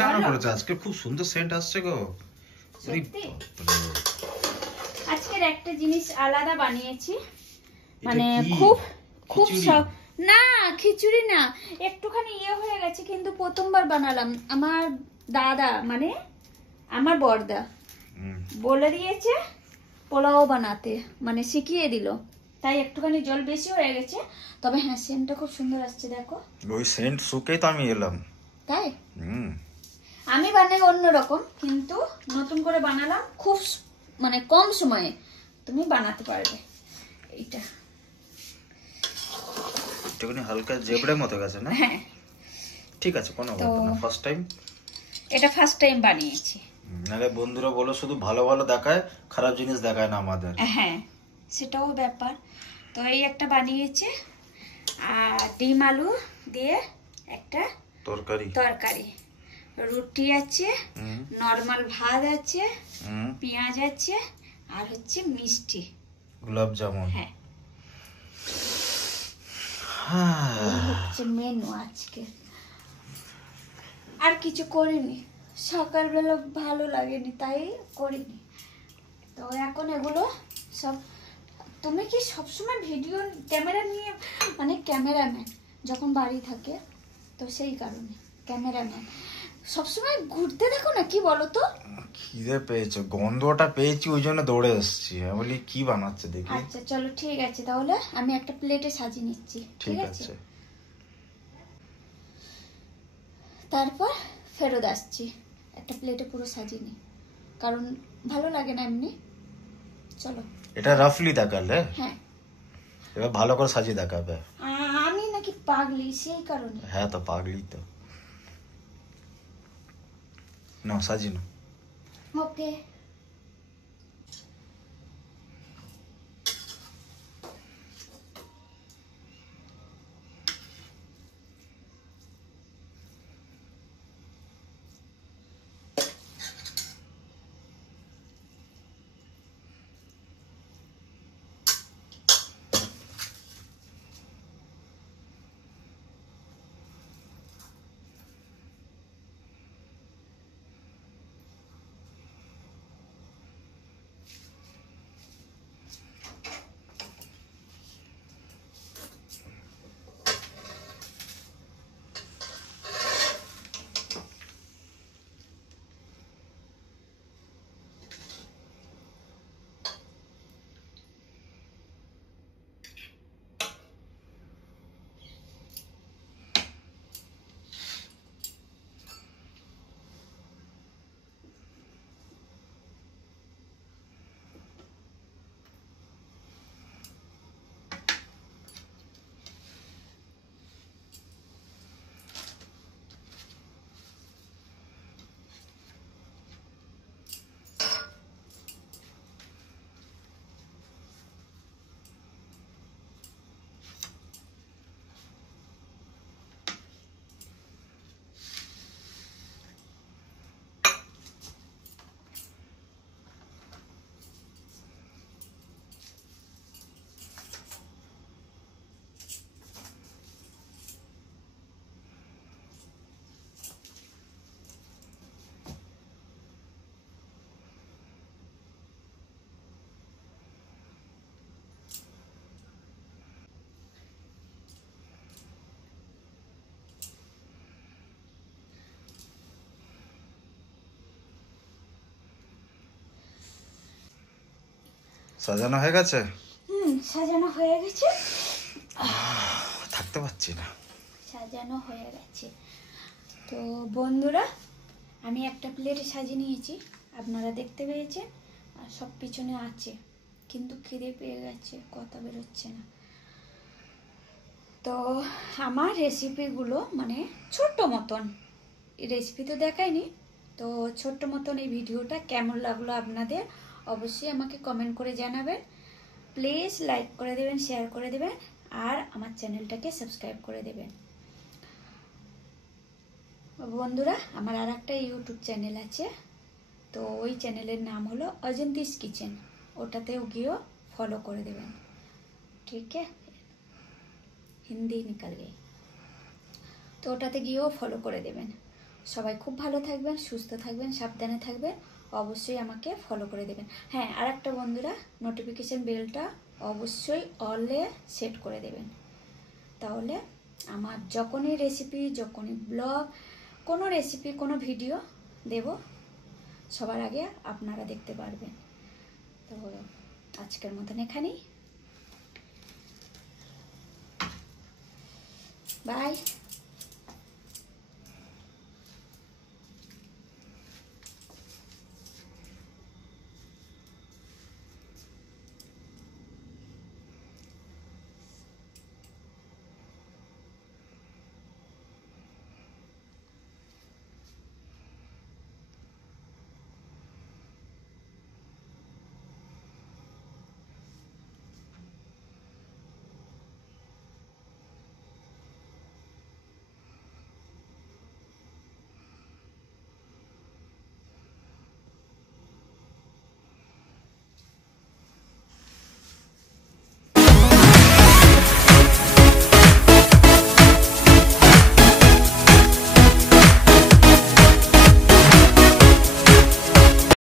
রান্না করেছো আজকে? খুব সুন্দর সেন্ট আসছে গো। সত্যি আজকের একটা জিনিস আলাদা বানিয়েছি, মানে খুব খুব না খিচুড়ি না, একটুখানি ইয়ে হয়ে গেছে, কিন্তু প্রথমবার বানালাম। আমার দাদা মানে আমার বড়দা বলে দিয়েছে পোলাও বানাতে, মানে শিখিয়ে দিল, তাই একটুখানি জল বেশি হয়ে গেছে। তবে হ্যাঁ সেন্টটা খুব সুন্দর আসছে, দেখো। ওই সেন্ট শুকেই তো আমি এলাম। তাই আমি বানাই অন্যরকম, কিন্তু নতুন করে বানালাম, খুব মানে কম সময়ে তুমি বানাতে পারবে। এইটা একটুখানি হালকা জেবড়ের মতো গেছে না? হ্যাঁ ঠিক আছে, কোনো ব্যাপার না। ফার্স্ট টাইম, এটা ফার্স্ট টাইম বানিয়েছি। নালে বন্ধুরা বলো শুধু ভালো ভালো দেখায়, খারাপ জিনিস দেখায় না আমাদের। হ্যাঁ সেটাও ব্যাপার। তো এই একটা বানিয়েছে, আর ডিম আলু দিয়ে একটা তরকারি, রুটি আছে, নরমাল ভাত আছে, পেঁয়াজ আছে, আর হচ্ছে মিষ্টি, গোলাপ জামুন। হ্যাঁ হচ্ছে মেনু আজকে। আর কিছু করিনি, সকালবেলা ভালো লাগেনি তাই করিনি। তো এখন এগুলো সব, তুমি কি সবসময় ভিডিও ক্যামেরা নিয়ে, মানে ক্যামেরাম্যান যখন বাড়ি থাকে তো সেই কারণে ক্যামেরাম্যান সবসময় ঘুরতে থাকো না, কি বলো তো? খিদে পেয়েছে, গন্ধটা পেয়েছি, ওই জন্য দৌড়ে এসেছি। আমি বলি কি বানাচ্ছে দেখি। আচ্ছা চলো ঠিক আছে, তাহলে আমি একটা প্লেটে সাজিয়ে নিচ্ছি। ঠিক আছে। তারপর ফেরত আসছি, একটা প্লেটে পুরো সাজিয়ে নি, কারণ ভালো লাগে না এমনি। চলো এটা রাফলি দেখালে, হ্যাঁ এবার ভালো করে সাজিয়ে দেখাবে। আমি নাকি পাগলি সেই কারণে? হ্যাঁ তো পাগলি তো। না সাজি না। ওকে সাজানো হয়ে গেছে? সাজানো হয়ে গেছে, থাকতে পারছি না। সাজানো হয়ে গেছে। তো বন্ধুরা আমি একটা প্লেটে সাজিয়ে নিয়েছি, আপনারা দেখতে পেয়েছেন, আর সব পিছনে আছে, কিন্তু খিদে পেয়ে গেছে, কথা বেরোচ্ছে না। তো আমার রেসিপিগুলো মানে ছোট্ট মতন, রেসিপি তো দেখাইনি, তো ছোট্ট মতন এই ভিডিওটা কেমন লাগলো আপনাদের অবশ্যই আমাকে কমেন্ট করে জানাবেন। প্লিজ লাইক করে দেবেন, শেয়ার করে দেবেন, আর আমার চ্যানেলটাকে সাবস্ক্রাইব করে দেবেন। বন্ধুরা আমার আর একটা ইউটিউব চ্যানেল আছে, তো ওই চ্যানেলের নাম হলো অজন্তিস কিচেন, ওটাতেও গিয়েও ফলো করে দেবেন। ঠিক আছে, হিন্দি নিকাল গই, তো ওটাতে গিয়েও ফলো করে দেবেন। সবাই খুব ভালো থাকবেন, সুস্থ থাকবেন, সাবধানে থাকবেন। অবশ্যই আমাকে ফলো করে দেবেন। হ্যাঁ, আর একটা বন্ধুরা, নোটিফিকেশান বেলটা অবশ্যই অলে সেট করে দেবেন। তাহলে আমার যখনই রেসিপি, যখনই ব্লগ, কোনো রেসিপি, কোনো ভিডিও দেব, সবার আগে আপনারা দেখতে পারবেন। তো আজকের মতন এখানেই, বাই।